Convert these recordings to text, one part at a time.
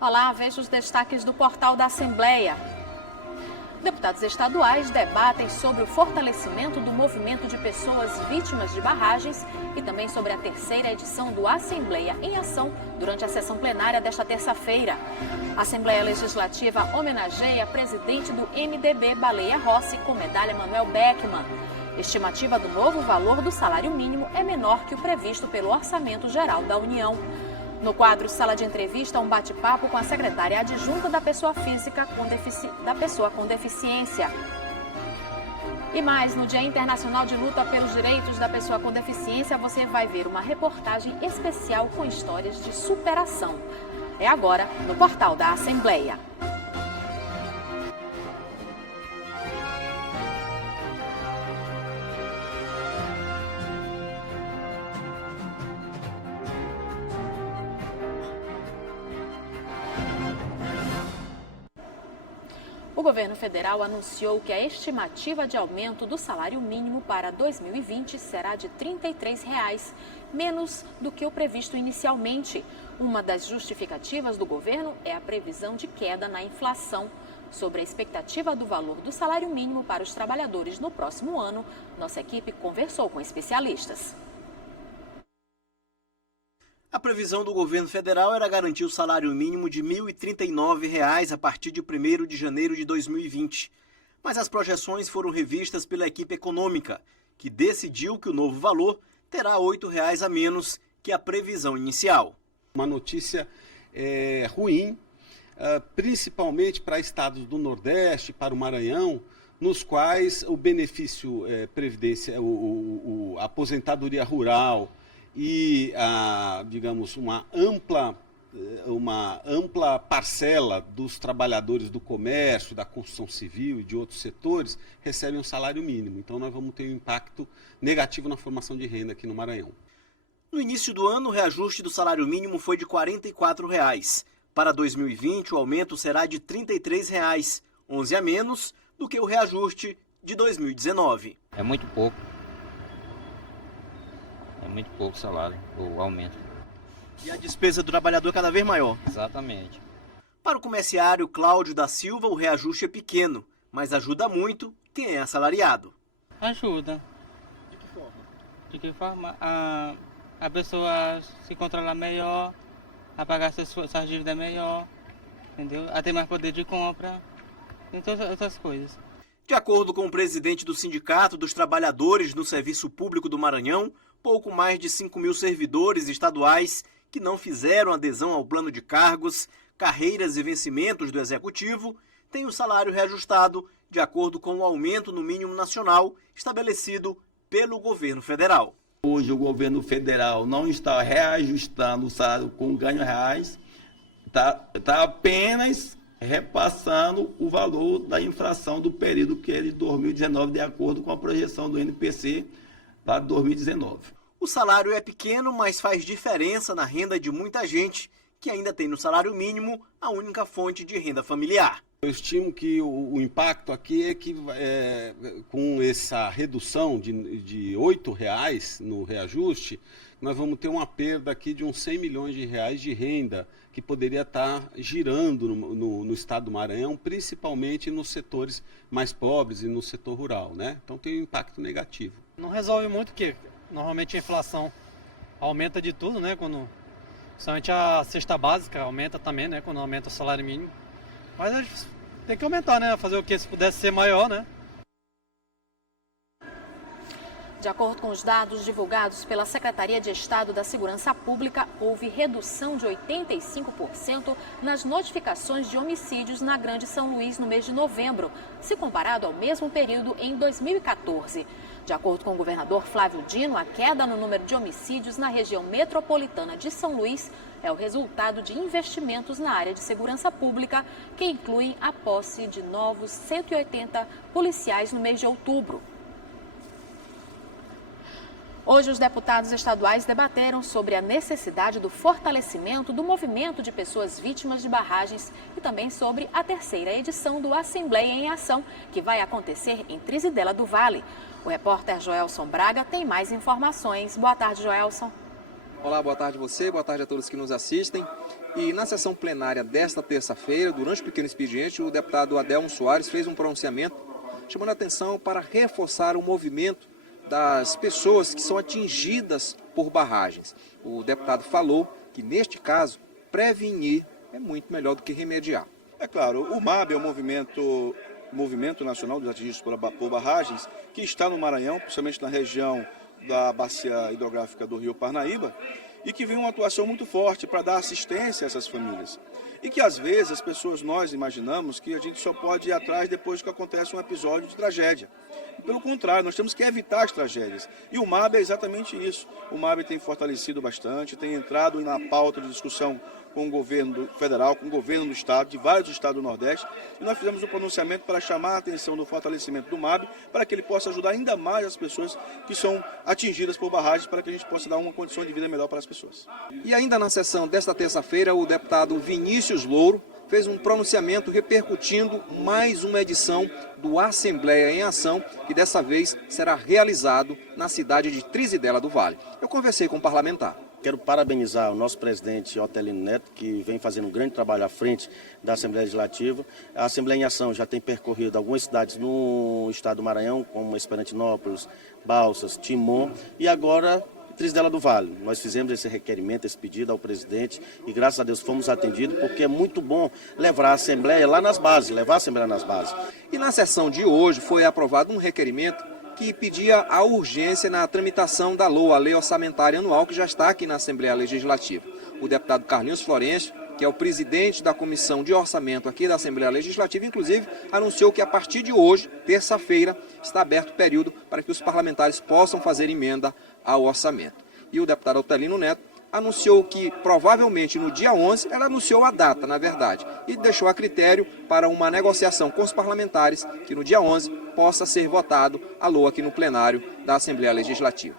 Olá, veja os destaques do portal da Assembleia. Deputados estaduais debatem sobre o fortalecimento do movimento de pessoas vítimas de barragens e também sobre a terceira edição do Assembleia em Ação durante a sessão plenária desta terça-feira. A Assembleia Legislativa homenageia a presidente do MDB, Baleia Rossi, com medalha Manuel Beckmann. Estimativa do novo valor do salário mínimo é menor que o previsto pelo Orçamento Geral da União. No quadro Sala de Entrevista, um bate-papo com a secretária adjunta da pessoa física da pessoa com deficiência. E mais, no Dia Internacional de Luta pelos Direitos da Pessoa com Deficiência, você vai ver uma reportagem especial com histórias de superação. É agora no portal da Assembleia. O governo federal anunciou que a estimativa de aumento do salário mínimo para 2020 será de R$ 33,00, menos do que o previsto inicialmente. Uma das justificativas do governo é a previsão de queda na inflação. Sobre a expectativa do valor do salário mínimo para os trabalhadores no próximo ano, nossa equipe conversou com especialistas. A previsão do governo federal era garantir o salário mínimo de R$ 1.039 a partir de 1º de janeiro de 2020. Mas as projeções foram revistas pela equipe econômica, que decidiu que o novo valor terá R$ 8,00 a menos que a previsão inicial. Uma notícia ruim, principalmente para estados do Nordeste, para o Maranhão, nos quais o benefício previdência, a aposentadoria rural, e, digamos, uma ampla parcela dos trabalhadores do comércio, da construção civil e de outros setores recebem um salário mínimo. Então, nós vamos ter um impacto negativo na formação de renda aqui no Maranhão. No início do ano, o reajuste do salário mínimo foi de R$ 44,00. Para 2020, o aumento será de R$ 33,00, 11 a menos do que o reajuste de 2019. É muito pouco. É muito pouco o salário, o aumento. E a despesa do trabalhador cada vez maior. Exatamente. Para o comerciário Cláudio da Silva, o reajuste é pequeno, mas ajuda muito quem é assalariado. Ajuda. De que forma? De que forma? A pessoa se controlar melhor, a pagar suas dívidas melhor, entendeu? A ter mais poder de compra, e todas essas coisas. De acordo com o presidente do Sindicato dos Trabalhadores no Serviço Público do Maranhão, pouco mais de 5.000 servidores estaduais que não fizeram adesão ao plano de cargos, carreiras e vencimentos do Executivo têm o salário reajustado de acordo com o aumento no mínimo nacional estabelecido pelo governo federal. Hoje o governo federal não está reajustando o salário com ganhos reais, está apenas repassando o valor da inflação do período que é de 2019, de acordo com a projeção do NPC para 2019. O salário é pequeno, mas faz diferença na renda de muita gente que ainda tem no salário mínimo a única fonte de renda familiar. Eu estimo que o impacto aqui é que com essa redução de R$ 8,00 no reajuste, nós vamos ter uma perda aqui de uns 100 milhões de reais de renda que poderia estar girando no estado do Maranhão, principalmente nos setores mais pobres e no setor rural, né? Então tem um impacto negativo. Não resolve muito, porque normalmente a inflação aumenta de tudo, né? Principalmente a cesta básica aumenta também, né? Quando aumenta o salário mínimo. Mas a gente tem que aumentar, né? Fazer o que? Se pudesse ser maior, né? De acordo com os dados divulgados pela Secretaria de Estado da Segurança Pública, houve redução de 85% nas notificações de homicídios na Grande São Luís no mês de novembro, se comparado ao mesmo período em 2014. De acordo com o governador Flávio Dino, a queda no número de homicídios na região metropolitana de São Luís é o resultado de investimentos na área de segurança pública, que incluem a posse de novos 180 policiais no mês de outubro. Hoje, os deputados estaduais debateram sobre a necessidade do fortalecimento do movimento de pessoas vítimas de barragens e também sobre a terceira edição do Assembleia em Ação, que vai acontecer em Trizidela do Vale. O repórter Joelson Braga tem mais informações. Boa tarde, Joelson. Olá, boa tarde a você, boa tarde a todos que nos assistem. E na sessão plenária desta terça-feira, durante o pequeno expediente, o deputado Adelmo Soares fez um pronunciamento chamando a atenção para reforçar o movimento das pessoas que são atingidas por barragens. O deputado falou que, neste caso, prevenir é muito melhor do que remediar. É claro, o MAB é o Movimento Nacional dos Atingidos por Barragens, que está no Maranhão, principalmente na região da bacia hidrográfica do Rio Parnaíba, e que vem uma atuação muito forte para dar assistência a essas famílias. E que às vezes as pessoas, nós imaginamos que a gente só pode ir atrás depois que acontece um episódio de tragédia. Pelo contrário, nós temos que evitar as tragédias. E o MAB é exatamente isso. O MAB tem fortalecido bastante, tem entrado na pauta de discussão com o governo federal, com o governo do estado, de vários estados do Nordeste. E nós fizemos um pronunciamento para chamar a atenção do fortalecimento do MAB, para que ele possa ajudar ainda mais as pessoas que são atingidas por barragens, para que a gente possa dar uma condição de vida melhor para as pessoas. E ainda na sessão desta terça-feira, o deputado Vinícius Louro fez um pronunciamento repercutindo mais uma edição do Assembleia em Ação, que dessa vez será realizado na cidade de Trizidela do Vale. Eu conversei com o parlamentar. Quero parabenizar o nosso presidente Otelino Neto, que vem fazendo um grande trabalho à frente da Assembleia Legislativa. A Assembleia em Ação já tem percorrido algumas cidades no estado do Maranhão, como Esperantinópolis, Balsas, Timon e agora Trizidela do Vale. Nós fizemos esse requerimento, esse pedido ao presidente e graças a Deus fomos atendidos, porque é muito bom levar a Assembleia lá nas bases, levar a Assembleia nas bases. E na sessão de hoje foi aprovado um requerimento que pedia a urgência na tramitação da LOA, a Lei Orçamentária Anual, que já está aqui na Assembleia Legislativa. O deputado Carlinhos Florencio, que é o presidente da Comissão de Orçamento aqui da Assembleia Legislativa, inclusive anunciou que a partir de hoje, terça-feira, está aberto o período para que os parlamentares possam fazer emenda ao orçamento. E o deputado Otelino Neto anunciou que provavelmente no dia 11, ela anunciou a data, na verdade, e deixou a critério para uma negociação com os parlamentares que no dia 11 possa ser votado a LOA aqui no plenário da Assembleia Legislativa.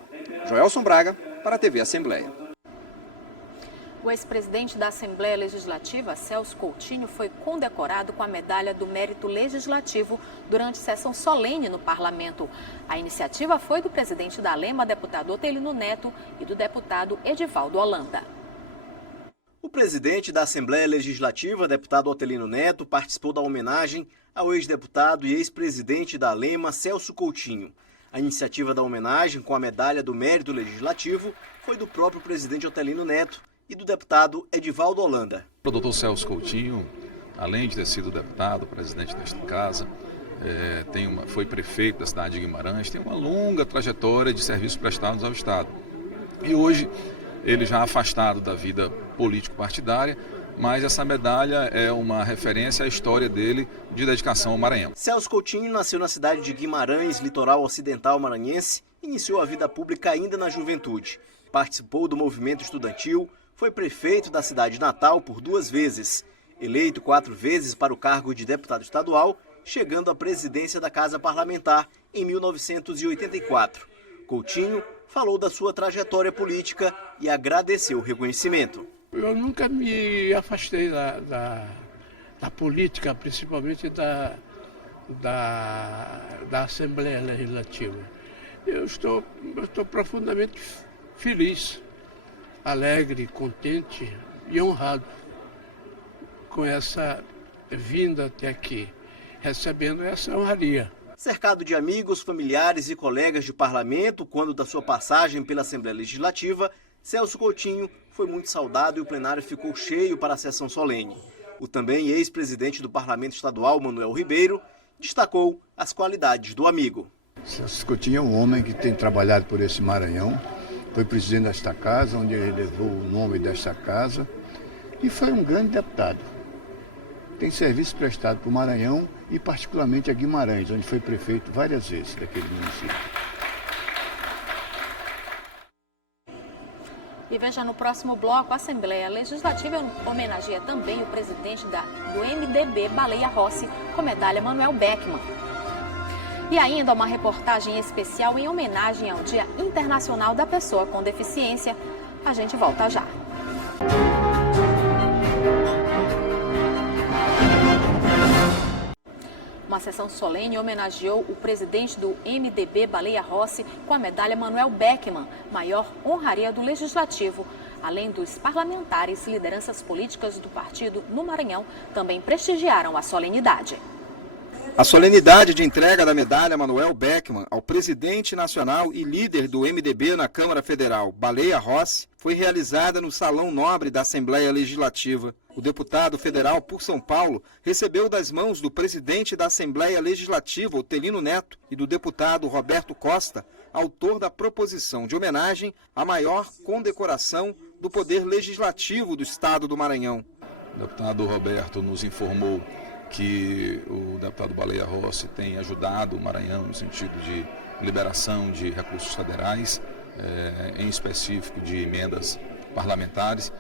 Joelson Braga, para a TV Assembleia. O ex-presidente da Assembleia Legislativa, Celso Coutinho, foi condecorado com a Medalha do Mérito Legislativo durante sessão solene no Parlamento. A iniciativa foi do presidente da Alema, deputado Otelino Neto, e do deputado Edivaldo Holanda. O presidente da Assembleia Legislativa, deputado Otelino Neto, participou da homenagem ao ex-deputado e ex-presidente da Alema, Celso Coutinho. A iniciativa da homenagem com a Medalha do Mérito Legislativo foi do próprio presidente Otelino Neto e do deputado Edivaldo Holanda. O doutor Celso Coutinho, além de ter sido deputado, presidente desta casa, foi prefeito da cidade de Guimarães, tem uma longa trajetória de serviços prestados ao Estado. E hoje, ele já afastado da vida político-partidária, mas essa medalha é uma referência à história dele de dedicação ao Maranhão. Celso Coutinho nasceu na cidade de Guimarães, litoral ocidental maranhense, e iniciou a vida pública ainda na juventude. Participou do movimento estudantil, foi prefeito da cidade natal por 2 vezes, eleito 4 vezes para o cargo de deputado estadual, chegando à presidência da Casa Parlamentar em 1984. Coutinho falou da sua trajetória política e agradeceu o reconhecimento. Eu nunca me afastei da política, principalmente da Assembleia Legislativa. Eu estou profundamente feliz, alegre, contente e honrado com essa vinda até aqui, recebendo essa honraria. Cercado de amigos, familiares e colegas de parlamento, quando da sua passagem pela Assembleia Legislativa, Celso Coutinho foi muito saudado e o plenário ficou cheio para a sessão solene. O também ex-presidente do Parlamento Estadual, Manuel Ribeiro, destacou as qualidades do amigo. Celso Coutinho é um homem que tem trabalhado por esse Maranhão, foi presidente desta casa, onde ele levou o nome desta casa, e foi um grande deputado. Tem serviço prestado para o Maranhão e particularmente a Guimarães, onde foi prefeito várias vezes daquele município. E veja, no próximo bloco, a Assembleia Legislativa homenageia também o presidente do MDB, Baleia Rossi, com medalha Manuel Beckmann. E ainda uma reportagem especial em homenagem ao Dia Internacional da Pessoa com Deficiência. A gente volta já. Uma uma sessão solene homenageou o presidente do MDB, Baleia Rossi, com a medalha Manuel Beckmann, maior honraria do Legislativo. Além dos parlamentares, lideranças políticas do partido no Maranhão também prestigiaram a solenidade. A solenidade de entrega da medalha Manuel Beckmann ao presidente nacional e líder do MDB na Câmara Federal, Baleia Rossi, foi realizada no Salão Nobre da Assembleia Legislativa. O deputado federal por São Paulo recebeu das mãos do presidente da Assembleia Legislativa, Otelino Neto, e do deputado Roberto Costa, autor da proposição de homenagem à maior condecoração do Poder Legislativo do Estado do Maranhão. O deputado Roberto nos informou que o deputado Baleia Rossi tem ajudado o Maranhão no sentido de liberação de recursos federais, em específico de emendas parlamentares.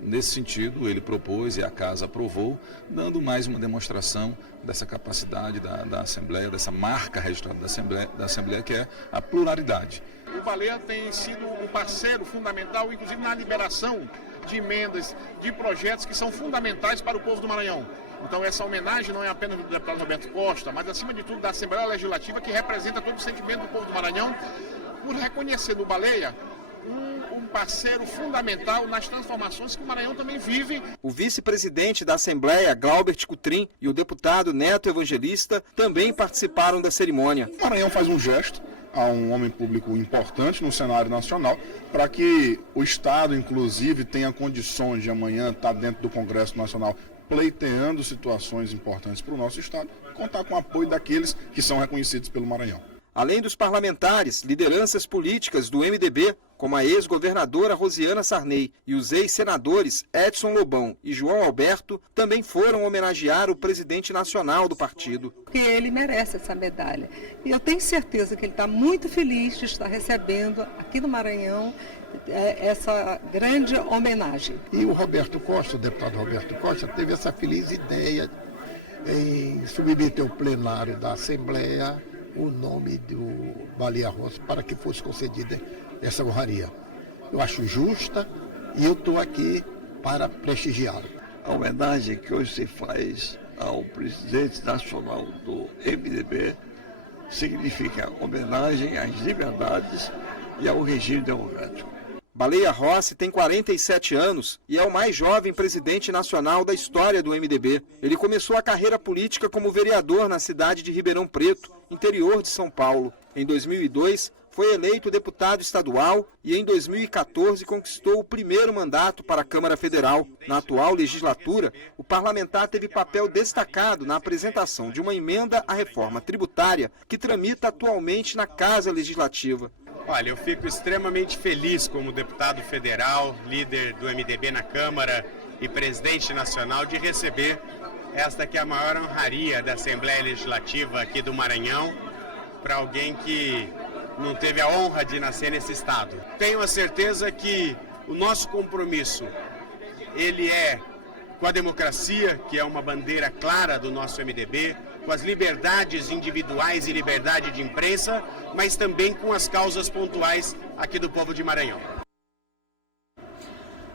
Nesse sentido, ele propôs e a Casa aprovou, dando mais uma demonstração dessa capacidade da Assembleia, dessa marca registrada da Assembleia, que é a pluralidade. O Baleia tem sido um parceiro fundamental, inclusive na liberação de emendas, de projetos que são fundamentais para o povo do Maranhão. Então essa homenagem não é apenas do deputado Roberto Costa, mas acima de tudo da Assembleia Legislativa, que representa todo o sentimento do povo do Maranhão, por reconhecer no Baleia um parceiro fundamental nas transformações que o Maranhão também vive. O vice-presidente da Assembleia, Glaubert Cutrim, e o deputado Neto Evangelista também participaram da cerimônia. O Maranhão faz um gesto a um homem público importante no cenário nacional, para que o Estado, inclusive, tenha condições de amanhã estar dentro do Congresso Nacional pleiteando situações importantes para o nosso Estado, contar com o apoio daqueles que são reconhecidos pelo Maranhão. Além dos parlamentares, lideranças políticas do MDB, como a ex-governadora Rosiana Sarney e os ex-senadores Edson Lobão e João Alberto, também foram homenagear o presidente nacional do partido. Porque ele merece essa medalha. E eu tenho certeza que ele está muito feliz de estar recebendo aqui no Maranhão essa grande homenagem. E o Roberto Costa, o deputado Roberto Costa, teve essa feliz ideia em submeter ao plenário da Assembleia o nome do Baleia Rossi para que fosse concedida essa honraria. Eu acho justa e eu estou aqui para prestigiá-lo. A homenagem que hoje se faz ao presidente nacional do MDB significa homenagem às liberdades e ao regime democrático. Baleia Rossi tem 47 anos e é o mais jovem presidente nacional da história do MDB. Ele começou a carreira política como vereador na cidade de Ribeirão Preto, interior de São Paulo. Em 2002, foi eleito deputado estadual e em 2014 conquistou o primeiro mandato para a Câmara Federal. Na atual legislatura, o parlamentar teve papel destacado na apresentação de uma emenda à reforma tributária que tramita atualmente na Casa Legislativa. Olha, eu fico extremamente feliz como deputado federal, líder do MDB na Câmara e presidente nacional de receber esta que é a maior honraria da Assembleia Legislativa aqui do Maranhão para alguém que não teve a honra de nascer nesse estado. Tenho a certeza que o nosso compromisso, ele é com a democracia, que é uma bandeira clara do nosso MDB, com as liberdades individuais e liberdade de imprensa, mas também com as causas pontuais aqui do povo de Maranhão.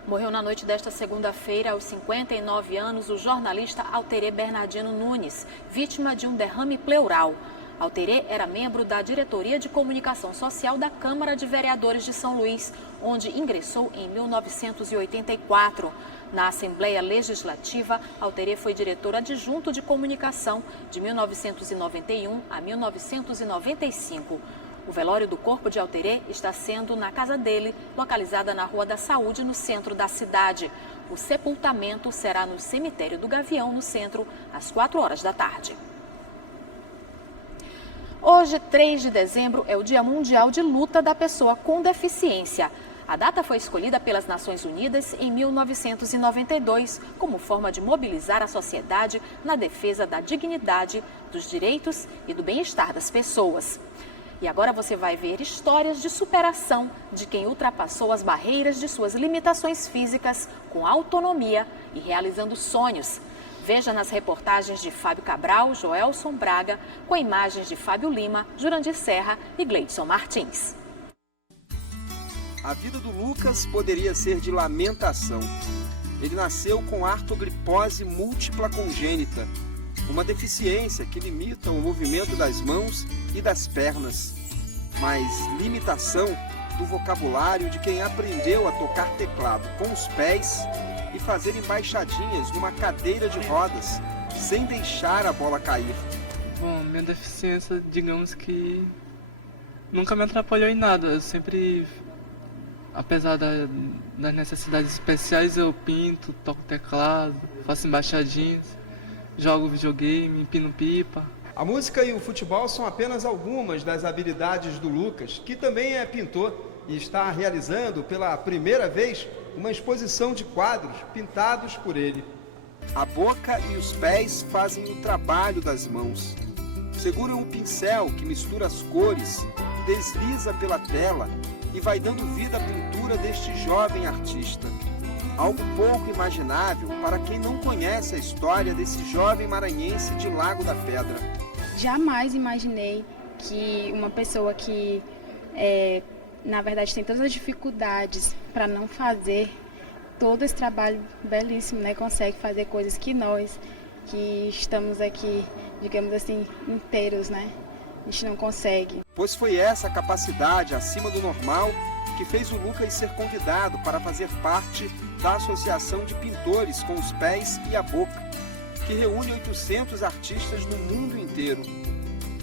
Morreu na noite desta segunda-feira, aos 59 anos, o jornalista Alterê Bernardino Nunes, vítima de um derrame pleural. Alterê era membro da Diretoria de Comunicação Social da Câmara de Vereadores de São Luís, onde ingressou em 1984. Na Assembleia Legislativa, Alterê foi diretor adjunto de comunicação de 1991 a 1995. O velório do corpo de Alterê está sendo na casa dele, localizada na Rua da Saúde, no centro da cidade. O sepultamento será no cemitério do Gavião, no centro, às 4 horas da tarde. Hoje, 3 de dezembro, é o Dia Mundial de Luta da Pessoa com Deficiência. A data foi escolhida pelas Nações Unidas em 1992 como forma de mobilizar a sociedade na defesa da dignidade, dos direitos e do bem-estar das pessoas. E agora você vai ver histórias de superação de quem ultrapassou as barreiras de suas limitações físicas com autonomia e realizando sonhos. Veja nas reportagens de Fábio Cabral, Joelson Braga, com imagens de Fábio Lima, Jurandir Serra e Gleidson Martins. A vida do Lucas poderia ser de lamentação. Ele nasceu com artrogripose múltipla congênita. Uma deficiência que limita o movimento das mãos e das pernas, mas limitação do vocabulário de quem aprendeu a tocar teclado com os pés e fazer embaixadinhas numa cadeira de rodas, sem deixar a bola cair. Bom, minha deficiência, digamos que nunca me atrapalhou em nada. Eu sempre, apesar das necessidades especiais, eu pinto, toco teclado, faço embaixadinhas, jogo videogame, empino pipa. A música e o futebol são apenas algumas das habilidades do Lucas, que também é pintor e está realizando pela primeira vez uma exposição de quadros pintados por ele. A boca e os pés fazem o trabalho das mãos. Seguram um pincel que mistura as cores, desliza pela tela e vai dando vida à pintura deste jovem artista. Algo pouco imaginável para quem não conhece a história desse jovem maranhense de Lago da Pedra. Jamais imaginei que uma pessoa que, na verdade, tem todas as dificuldades para não fazer todo esse trabalho belíssimo, né? Consegue fazer coisas que nós, que estamos aqui, digamos assim, inteiros, né? A gente não consegue. Pois foi essa capacidade acima do normal que fez o Lucas ser convidado para fazer parte da Associação de Pintores com os Pés e a Boca, que reúne 800 artistas no mundo inteiro.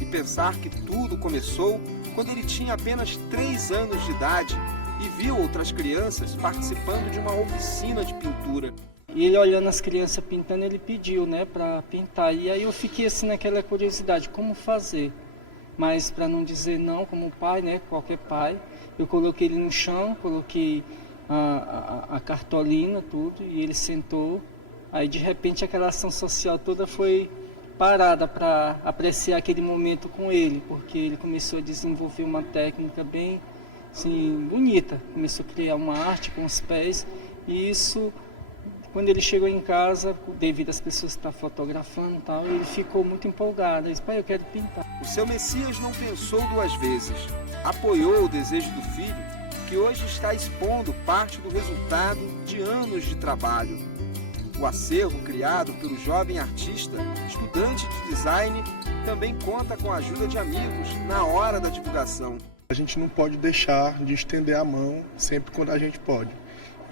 E pensar que tudo começou quando ele tinha apenas 3 anos de idade e viu outras crianças participando de uma oficina de pintura. E ele olhando as crianças pintando, ele pediu, né, para pintar. E aí eu fiquei assim naquela curiosidade, como fazer? Mas para não dizer não, como pai, né, qualquer pai, eu coloquei ele no chão, coloquei a cartolina, tudo, e ele sentou. Aí de repente aquela ação social toda foi parada para apreciar aquele momento com ele, porque ele começou a desenvolver uma técnica bem assim, bonita, começou a criar uma arte com os pés, e isso, quando ele chegou em casa, devido às pessoas estar fotografando e tal, ele ficou muito empolgado, ele disse, pai, eu quero pintar. O seu Messias não pensou 2 vezes, apoiou o desejo do filho, que hoje está expondo parte do resultado de anos de trabalho. O acervo criado pelo jovem artista, estudante de design, também conta com a ajuda de amigos na hora da divulgação. A gente não pode deixar de estender a mão sempre quando a gente pode.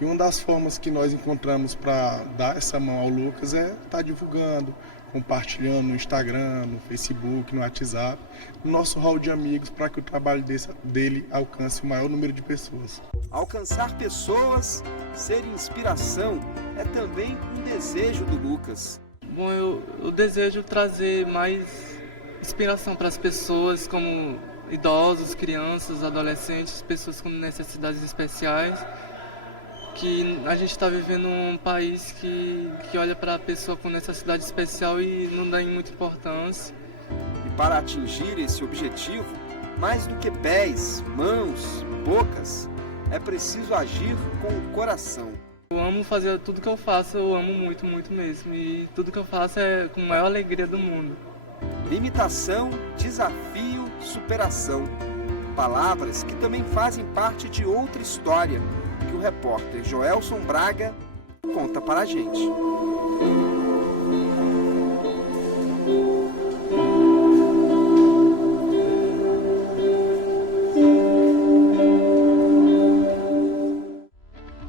E uma das formas que nós encontramos para dar essa mão ao Lucas é estar divulgando, compartilhando no Instagram, no Facebook, no WhatsApp, no nosso hall de amigos, para que o trabalho dele alcance o maior número de pessoas. Alcançar pessoas, ser inspiração, é também um desejo do Lucas. Bom, eu desejo trazer mais inspiração para as pessoas, como idosos, crianças, adolescentes, pessoas com necessidades especiais, que a gente está vivendo um país que olha para a pessoa com necessidade especial e não dá muita importância. E para atingir esse objetivo, mais do que pés, mãos, bocas, é preciso agir com o coração. Eu amo fazer tudo que eu faço, eu amo muito, muito mesmo. E tudo que eu faço é com a maior alegria do mundo. Limitação, desafio, superação. Palavras que também fazem parte de outra história que o repórter Joelson Braga conta para a gente.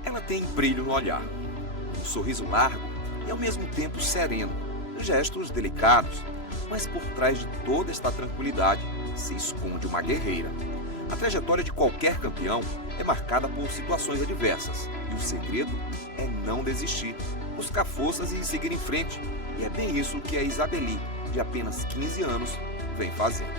Ela tem brilho no olhar, um sorriso largo e ao mesmo tempo sereno, gestos delicados, mas por trás de toda esta tranquilidade se esconde uma guerreira. A trajetória de qualquer campeão é marcada por situações adversas e o segredo é não desistir, buscar forças e seguir em frente. E é bem isso que a Isabeli, de apenas 15 anos, vem fazendo.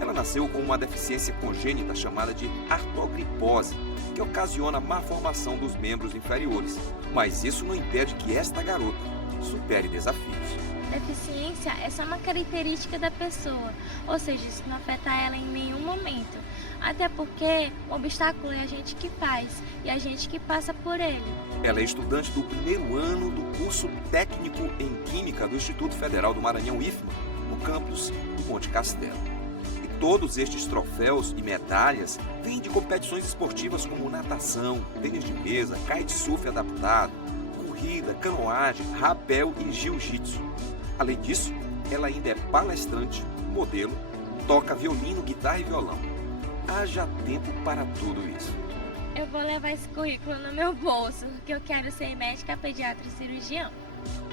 Ela nasceu com uma deficiência congênita chamada de artrogripose, que ocasiona a má formação dos membros inferiores. Mas isso não impede que esta garota supere desafios. Deficiência é só uma característica da pessoa, ou seja, isso não afeta ela em nenhum momento. Até porque o obstáculo é a gente que faz e a gente que passa por ele. Ela é estudante do 1º ano do curso técnico em Química do Instituto Federal do Maranhão, IFMA, no campus do Monte Castelo. E todos estes troféus e medalhas vêm de competições esportivas como natação, tênis de mesa, kitesurf adaptado, corrida corrida, canoagem, rapel e jiu-jitsu. Além disso, ela ainda é palestrante, modelo, toca violino, guitarra e violão. Haja tempo para tudo isso. Eu vou levar esse currículo no meu bolso, porque eu quero ser médica, pediatra e cirurgião.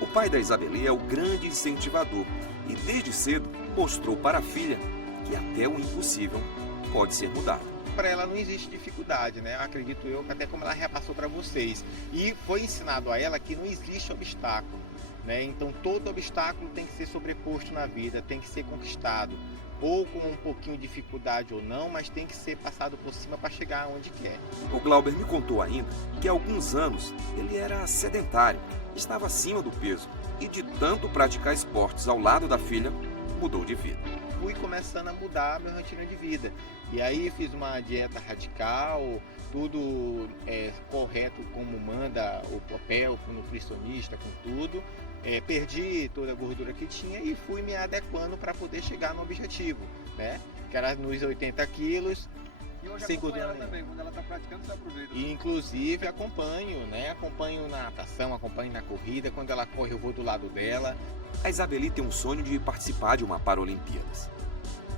O pai da Isabeli é o grande incentivador e desde cedo mostrou para a filha que até o impossível pode ser mudado. Para ela não existe dificuldade, né? Acredito eu, que até como ela repassou para vocês. E foi ensinado a ela que não existe obstáculo, né? Então todo obstáculo tem que ser sobreposto na vida, tem que ser conquistado. Ou com um pouquinho de dificuldade ou não, mas tem que ser passado por cima para chegar onde quer. O Glauber me contou ainda que há alguns anos ele era sedentário, estava acima do peso e de tanto praticar esportes ao lado da filha, mudou de vida. Fui começando a mudar a minha rotina de vida. E aí fiz uma dieta radical, tudo correto como manda o papel, com o nutricionista, com tudo. Perdi toda a gordura que tinha e fui me adequando para poder chegar no objetivo, né? Que era nos 80 quilos. E hoje sem acompanha gordura ela também, quando ela está praticando, você aproveita. E inclusive acompanho, né? Acompanho na natação, acompanho na corrida. Quando ela corre, eu vou do lado dela. A Isabeli tem um sonho de participar de uma Paralimpíadas.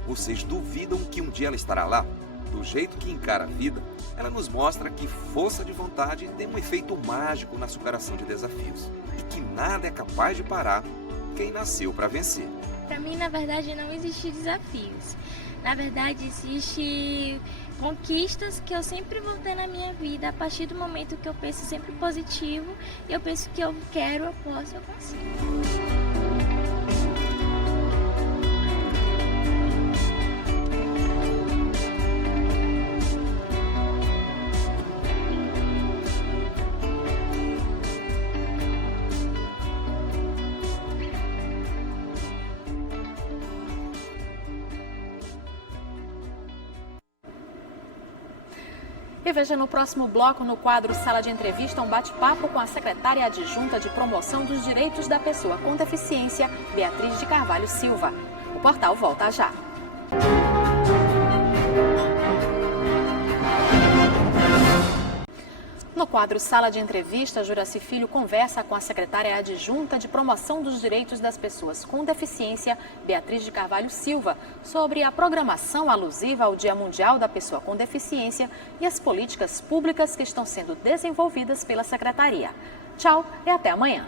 Vocês duvidam que um dia ela estará lá? Do jeito que encara a vida, ela nos mostra que força de vontade tem um efeito mágico na superação de desafios e que nada é capaz de parar quem nasceu para vencer. Para mim, na verdade, não existe desafios. Na verdade, existe conquistas que eu sempre vou ter na minha vida. A partir do momento que eu penso sempre positivo, eu penso que eu quero, eu posso, eu consigo. E veja no próximo bloco, no quadro Sala de Entrevista, um bate-papo com a secretária adjunta de Promoção dos Direitos da Pessoa com Deficiência, Beatriz de Carvalho Silva. O portal volta já. No quadro Sala de Entrevista, Juraci Filho conversa com a secretária adjunta de Promoção dos Direitos das Pessoas com Deficiência, Beatriz de Carvalho Silva, sobre a programação alusiva ao Dia Mundial da Pessoa com Deficiência e as políticas públicas que estão sendo desenvolvidas pela secretaria. Tchau e até amanhã.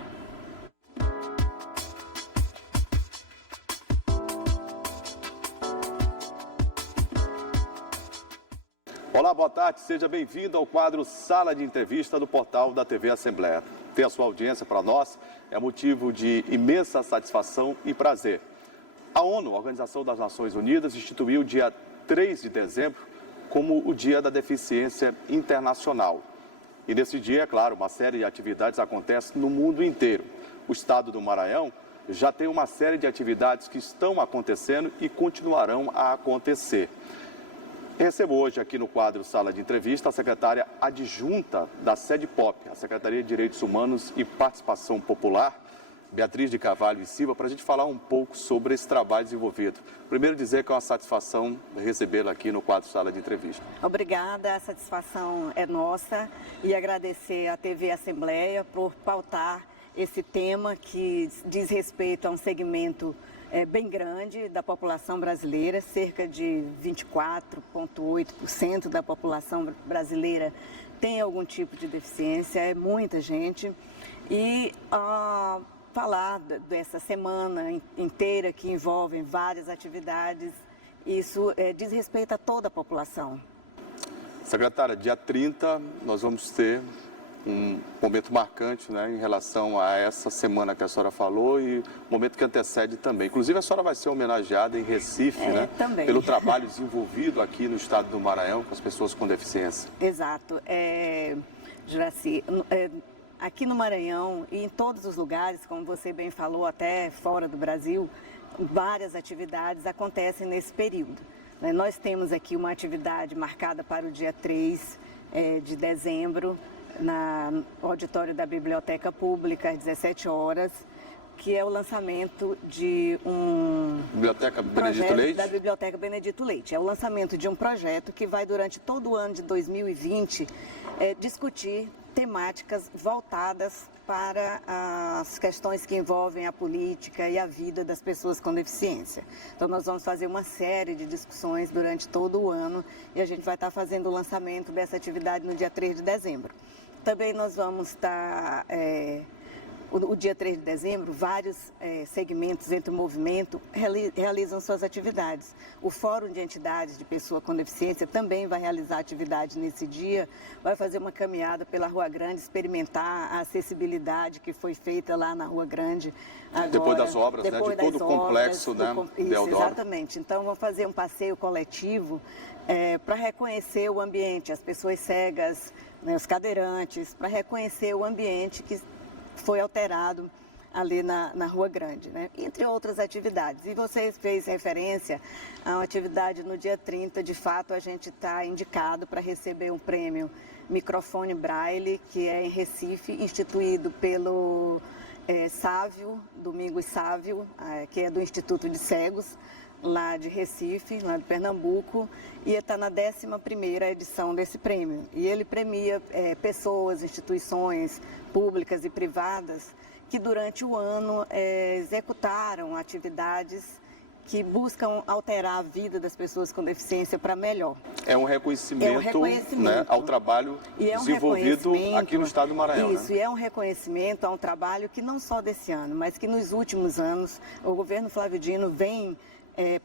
Olá, boa tarde, seja bem-vindo ao quadro Sala de Entrevista do portal da TV Assembleia. Ter a sua audiência para nós é motivo de imensa satisfação e prazer. A ONU, a Organização das Nações Unidas, instituiu o dia 3 de dezembro como o Dia da Deficiência Internacional. E nesse dia, é claro, uma série de atividades acontece no mundo inteiro. O estado do Maranhão já tem uma série de atividades que estão acontecendo e continuarão a acontecer. Recebo hoje aqui no quadro Sala de Entrevista a secretária adjunta da SEDPOP, a Secretaria de Direitos Humanos e Participação Popular, Beatriz de Carvalho Silva, para a gente falar um pouco sobre esse trabalho desenvolvido. Primeiro dizer que é uma satisfação recebê-la aqui no quadro Sala de Entrevista. Obrigada, a satisfação é nossa e agradecer à TV Assembleia por pautar esse tema que diz respeito a um segmento bem grande da população brasileira. Cerca de 24,8% da população brasileira tem algum tipo de deficiência, é muita gente. E falar dessa semana inteira que envolve várias atividades, isso diz respeito a toda a população. Secretária, dia 30 nós vamos ter um momento marcante, né, em relação a essa semana que a senhora falou e o momento que antecede também. Inclusive, a senhora vai ser homenageada em Recife, né, também. pelo trabalho desenvolvido aqui no estado do Maranhão com as pessoas com deficiência. Exato. Juraci, aqui no Maranhão e em todos os lugares, como você bem falou, até fora do Brasil, várias atividades acontecem nesse período. Nós temos aqui uma atividade marcada para o dia 3 de dezembro, no auditório da Biblioteca Pública, às 17 horas, que é o lançamento de um Biblioteca Benedito projeto Leite? Da Biblioteca Benedito Leite. É o lançamento de um projeto que vai, durante todo o ano de 2020, discutir temáticas voltadas para as questões que envolvem a política e a vida das pessoas com deficiência. Então nós vamos fazer uma série de discussões durante todo o ano e a gente vai estar fazendo o lançamento dessa atividade no dia 3 de dezembro. Também nós vamos estar... O dia 3 de dezembro, vários segmentos entre o movimento realizam suas atividades. O Fórum de Entidades de Pessoa com Deficiência também vai realizar atividades nesse dia, vai fazer uma caminhada pela Rua Grande, experimentar a acessibilidade que foi feita lá na Rua Grande. Agora, depois das obras, de todo o complexo, Isso, exatamente. Então, vamos fazer um passeio coletivo para reconhecer o ambiente, as pessoas cegas, né, os cadeirantes, para reconhecer o ambiente que foi alterado ali na Rua Grande, né? Entre outras atividades. E você fez referência a uma atividade no dia 30, de fato a gente está indicado para receber um prêmio Microfone Braille, que é em Recife, instituído pelo Sávio, Domingos Sávio, que é do Instituto de Cegos, lá de Recife, lá de Pernambuco, e está na 11ª edição desse prêmio. E ele premia pessoas, instituições públicas e privadas que durante o ano executaram atividades que buscam alterar a vida das pessoas com deficiência para melhor. É um reconhecimento, né, ao trabalho desenvolvido aqui no estado do Maranhão. Isso, e é um reconhecimento a um trabalho que não só desse ano, mas que nos últimos anos o governo Flávio Dino vem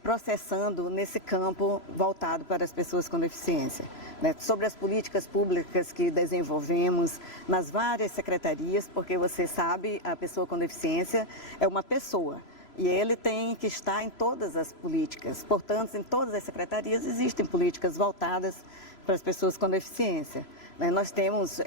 processando nesse campo voltado para as pessoas com deficiência, né? Sobre as políticas públicas que desenvolvemos nas várias secretarias, porque você sabe, a pessoa com deficiência é uma pessoa e ele tem que estar em todas as políticas. Portanto, em todas as secretarias existem políticas voltadas para as pessoas com deficiência, né? Nós temos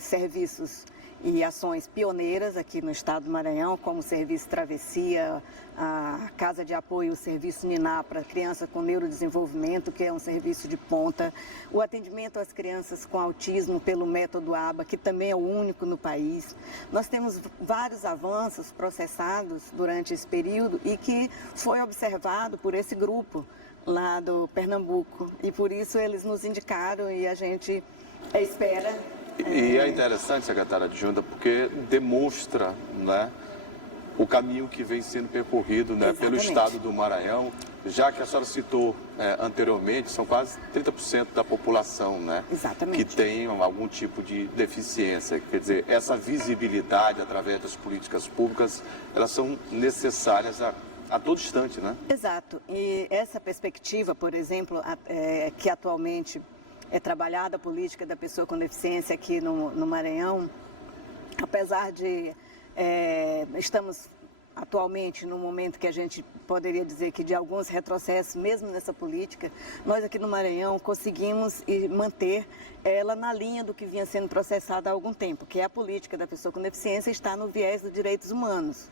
serviços e ações pioneiras aqui no estado do Maranhão, como o Serviço Travessia, a Casa de Apoio, o Serviço Niná para criança com neurodesenvolvimento, que é um serviço de ponta, o atendimento às crianças com autismo pelo método ABA, que também é o único no país. Nós temos vários avanços processados durante esse período e que foi observado por esse grupo lá do Pernambuco, e por isso eles nos indicaram e a gente espera. E é interessante, secretária adjunta, porque demonstra, né, o caminho que vem sendo percorrido, né, pelo estado do Maranhão, já que a senhora citou anteriormente, são quase 30% da população, né, que tem algum tipo de deficiência. Quer dizer, essa visibilidade através das políticas públicas, elas são necessárias a todo instante, né? Exato. E essa perspectiva, por exemplo, que atualmente é trabalhada a política da pessoa com deficiência aqui no Maranhão, apesar de estamos atualmente num momento que a gente poderia dizer que de alguns retrocessos, mesmo nessa política, nós aqui no Maranhão conseguimos manter ela na linha do que vinha sendo processado há algum tempo, que é a política da pessoa com deficiência está no viés dos direitos humanos.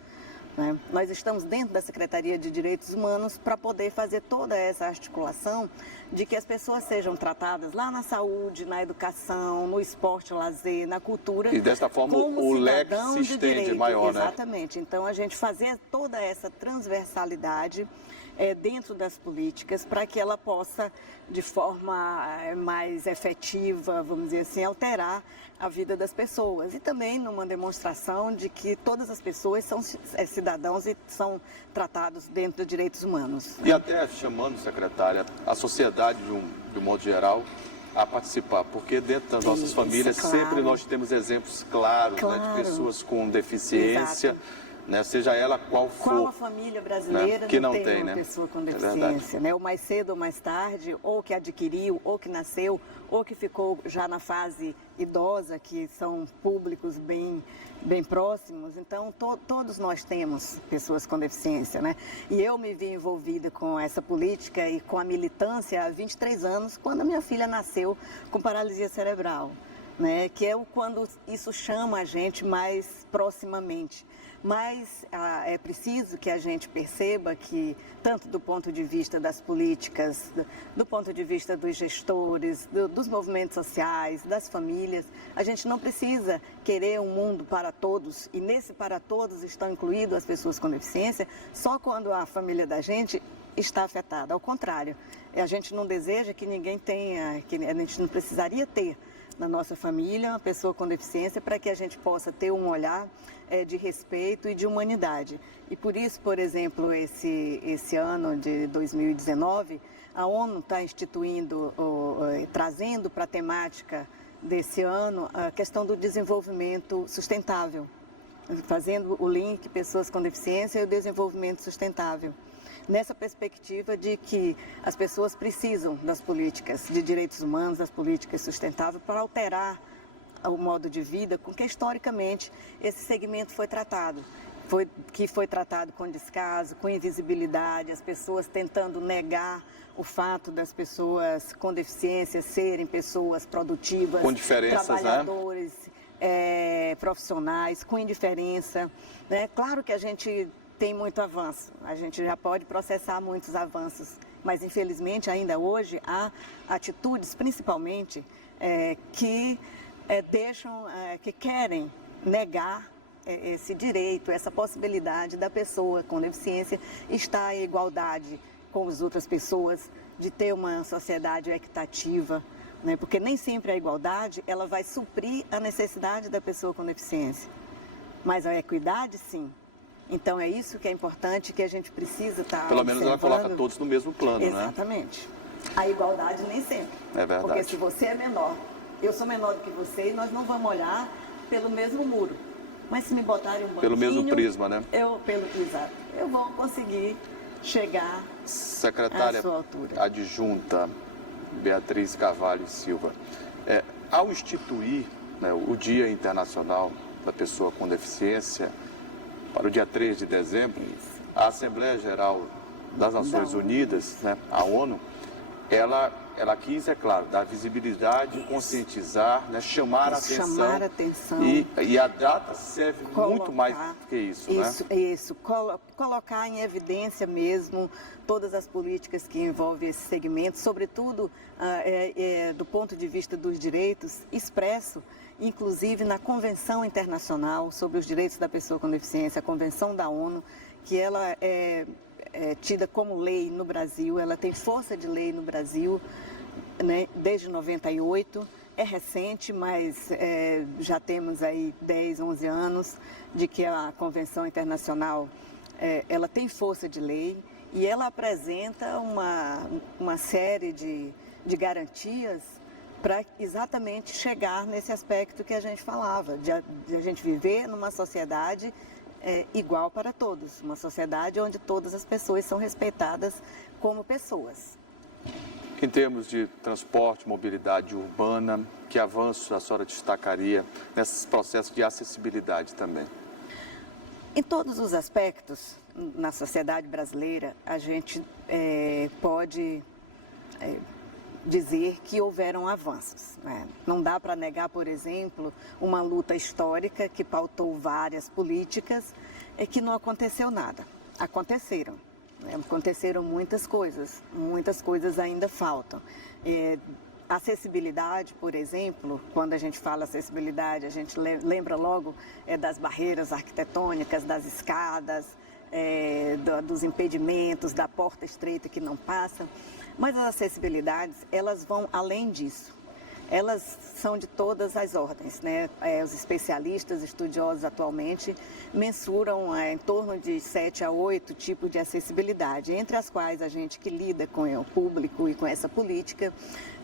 Né? Nós estamos dentro da Secretaria de Direitos Humanos para poder fazer toda essa articulação de que as pessoas sejam tratadas lá na saúde, na educação, no esporte, lazer, na cultura. E desta forma o leque se estende maior, né? Exatamente. Então a gente fazer toda essa transversalidade dentro das políticas para que ela possa, de forma mais efetiva, vamos dizer assim, alterar a vida das pessoas. E também numa demonstração de que todas as pessoas são cidadãos e são tratados dentro dos direitos humanos. E até chamando, secretária, a sociedade de um modo geral a participar, porque dentro das nossas famílias sempre nós temos exemplos claros, né, de pessoas com deficiência. Exato. Né, seja ela qual for. Qual a família brasileira, né, que não tem uma, né, pessoa com deficiência, né? Ou mais cedo ou mais tarde, ou que adquiriu, ou que nasceu, ou que ficou já na fase idosa, que são públicos bem próximos. Então, todos nós temos pessoas com deficiência, né? E eu me vi envolvida com essa política e com a militância há 23 anos, quando a minha filha nasceu com paralisia cerebral, né? Que é quando isso chama a gente mais proximamente. Mas é preciso que a gente perceba que, tanto do ponto de vista das políticas, do ponto de vista dos gestores, dos movimentos sociais, das famílias, a gente não precisa querer um mundo para todos, e nesse para todos estão incluídas as pessoas com deficiência, só quando a família da gente está afetada. Ao contrário, a gente não deseja que ninguém tenha, que a gente não precisaria ter na nossa família, uma pessoa com deficiência, para que a gente possa ter um olhar de respeito e de humanidade. E por isso, por exemplo, esse ano de 2019, a ONU está instituindo, trazendo para a temática desse ano a questão do desenvolvimento sustentável, fazendo o link pessoas com deficiência e o desenvolvimento sustentável. Nessa perspectiva de que as pessoas precisam das políticas de direitos humanos, das políticas sustentáveis, para alterar o modo de vida com que historicamente esse segmento foi tratado. Foi tratado com descaso, com invisibilidade, as pessoas tentando negar o fato das pessoas com deficiência serem pessoas produtivas, com diferenças, trabalhadores, profissionais, com indiferença. Né? Claro que a gente tem muito avanço, a gente já pode processar muitos avanços, mas infelizmente ainda hoje há atitudes, principalmente, que querem negar esse direito, essa possibilidade da pessoa com deficiência estar em igualdade com as outras pessoas, de ter uma sociedade equitativa, né? Porque nem sempre a igualdade ela vai suprir a necessidade da pessoa com deficiência, mas a equidade sim. Então é isso que é importante, que a gente precisa estar Pelo menos ela coloca todos no mesmo plano, Exatamente. A igualdade nem sempre. É verdade. Porque se você é menor, eu sou menor do que você, nós não vamos olhar pelo mesmo muro. Mas se me botarem um banquinho... Pelo mesmo prisma, né? Eu vou conseguir chegar Secretária à sua altura. adjunta Beatriz Carvalho Silva, ao instituir, né, o Dia Internacional da Pessoa com Deficiência, para o dia 3 de dezembro, a Assembleia Geral das Nações Unidas, né, a ONU, ela quis, é claro, dar visibilidade, conscientizar, né, chamar a atenção. E a data serve muito mais do que isso, né? Isso, colocar em evidência mesmo todas as políticas que envolvem esse segmento, sobretudo do ponto de vista dos direitos, expresso, inclusive na Convenção Internacional sobre os Direitos da Pessoa com Deficiência, a Convenção da ONU, que ela é tida como lei no Brasil, ela tem força de lei no Brasil, né, desde 98, é recente, mas já temos aí 10, 11 anos de que a Convenção Internacional ela tem força de lei e ela apresenta uma série de garantias para exatamente chegar nesse aspecto que a gente falava, de a gente viver numa sociedade igual para todos, uma sociedade onde todas as pessoas são respeitadas como pessoas. Em termos de transporte, mobilidade urbana, que avanços a senhora destacaria nesses processos de acessibilidade também? Em todos os aspectos, na sociedade brasileira, a gente pode dizer que houveram avanços, né? Não dá para negar, por exemplo, uma luta histórica que pautou várias políticas e que não aconteceu nada. Aconteceram muitas coisas ainda faltam. Acessibilidade, por exemplo, quando a gente fala acessibilidade, a gente lembra logo das barreiras arquitetônicas, das escadas, dos impedimentos, da porta estreita que não passa. Mas as acessibilidades, elas vão além disso. Elas são de todas as ordens, né? Os especialistas, estudiosos atualmente, mensuram em torno de 7 a 8 tipos de acessibilidade, entre as quais a gente que lida com o público e com essa política,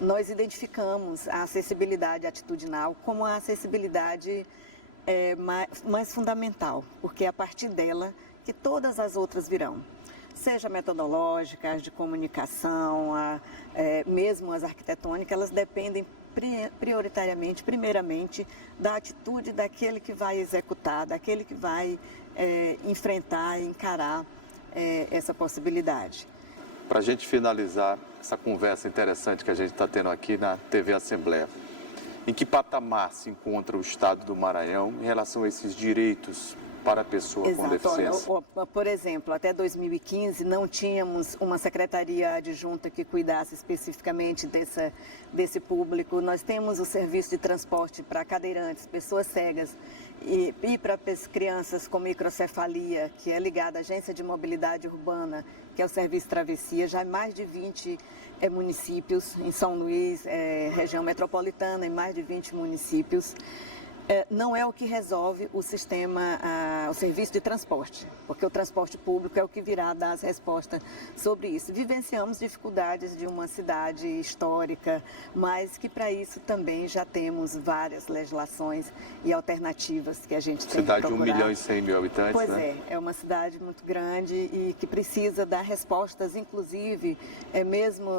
nós identificamos a acessibilidade atitudinal como a acessibilidade mais fundamental, porque é a partir dela que todas as outras virão. Seja metodológicas, de comunicação, mesmo as arquitetônicas, elas dependem prioritariamente, primeiramente, da atitude daquele que vai executar, daquele que vai enfrentar e encarar essa possibilidade. Para a gente finalizar essa conversa interessante que a gente está tendo aqui na TV Assembleia, em que patamar se encontra o Estado do Maranhão em relação a esses direitos para a pessoa com deficiência? Olha, por exemplo, até 2015 não tínhamos uma secretaria adjunta que cuidasse especificamente desse público. Nós temos o serviço de transporte para cadeirantes, pessoas cegas, e para as crianças com microcefalia, que é ligada à Agência de Mobilidade Urbana, que é o Serviço Travessia, já em mais de 20 municípios, em São Luís, região metropolitana, em mais de 20 municípios. Não é o que resolve o sistema, o serviço de transporte, porque o transporte público é o que virá dar as respostas sobre isso. Vivenciamos dificuldades de uma cidade histórica, mas que para isso também já temos várias legislações e alternativas que a gente tem que procurar. Cidade de 1.100.000 habitantes, pois né? É uma cidade muito grande e que precisa dar respostas, inclusive, mesmo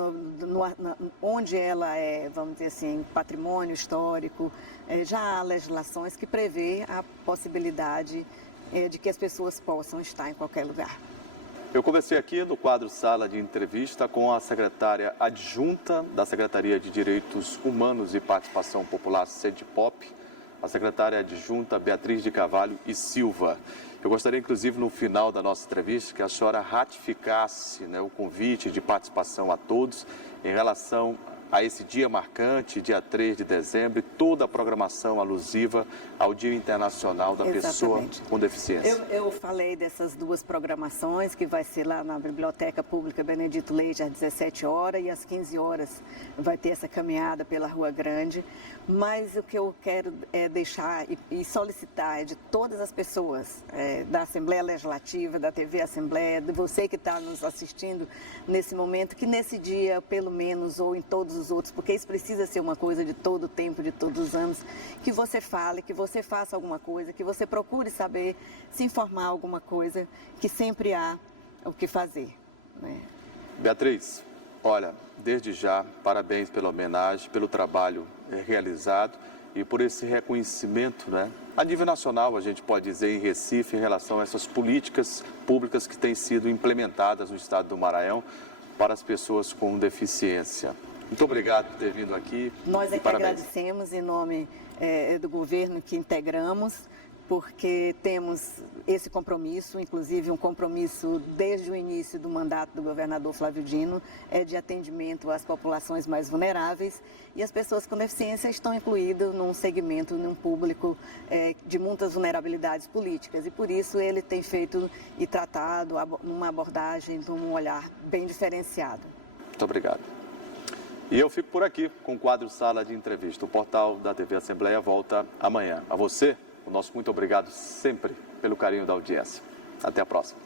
onde ela é, vamos dizer assim, patrimônio histórico, já há legislações que prevê a possibilidade de que as pessoas possam estar em qualquer lugar. Eu conversei aqui no quadro Sala de Entrevista com a secretária adjunta da Secretaria de Direitos Humanos e Participação Popular, SEDPOP, a secretária adjunta Beatriz de Carvalho e Silva. Eu gostaria, inclusive, no final da nossa entrevista, que a senhora ratificasse, né, o convite de participação a todos em relação a esse dia marcante, dia 3 de dezembro, e toda a programação alusiva ao Dia Internacional da Pessoa com Deficiência. Eu falei dessas duas programações, que vai ser lá na Biblioteca Pública Benedito Leite, às 17 horas, e às 15 horas vai ter essa caminhada pela Rua Grande. Mas o que eu quero deixar e solicitar é de todas as pessoas, da Assembleia Legislativa, da TV Assembleia, de você que está nos assistindo nesse momento, que nesse dia, pelo menos, ou em todos os outros, porque isso precisa ser uma coisa de todo o tempo, de todos os anos, que você fale, que você faça alguma coisa, que você procure saber, se informar alguma coisa, que sempre há o que fazer, né? Beatriz, olha, desde já, parabéns pela homenagem, pelo trabalho realizado e por esse reconhecimento, né? A nível nacional, a gente pode dizer, em Recife, em relação a essas políticas públicas que têm sido implementadas no estado do Maranhão para as pessoas com deficiência. Muito obrigado por ter vindo aqui. Nós é que parabéns. agradecemos em nome do governo que integramos, porque temos esse compromisso, inclusive um compromisso desde o início do mandato do governador Flávio Dino, de atendimento às populações mais vulneráveis, e as pessoas com deficiência estão incluídas num segmento, num público de muitas vulnerabilidades políticas, e por isso ele tem feito e tratado uma abordagem, num olhar bem diferenciado. Muito obrigado. E eu fico por aqui com o quadro Sala de Entrevista. O portal da TV Assembleia volta amanhã. A você, o nosso muito obrigado sempre pelo carinho da audiência. Até a próxima.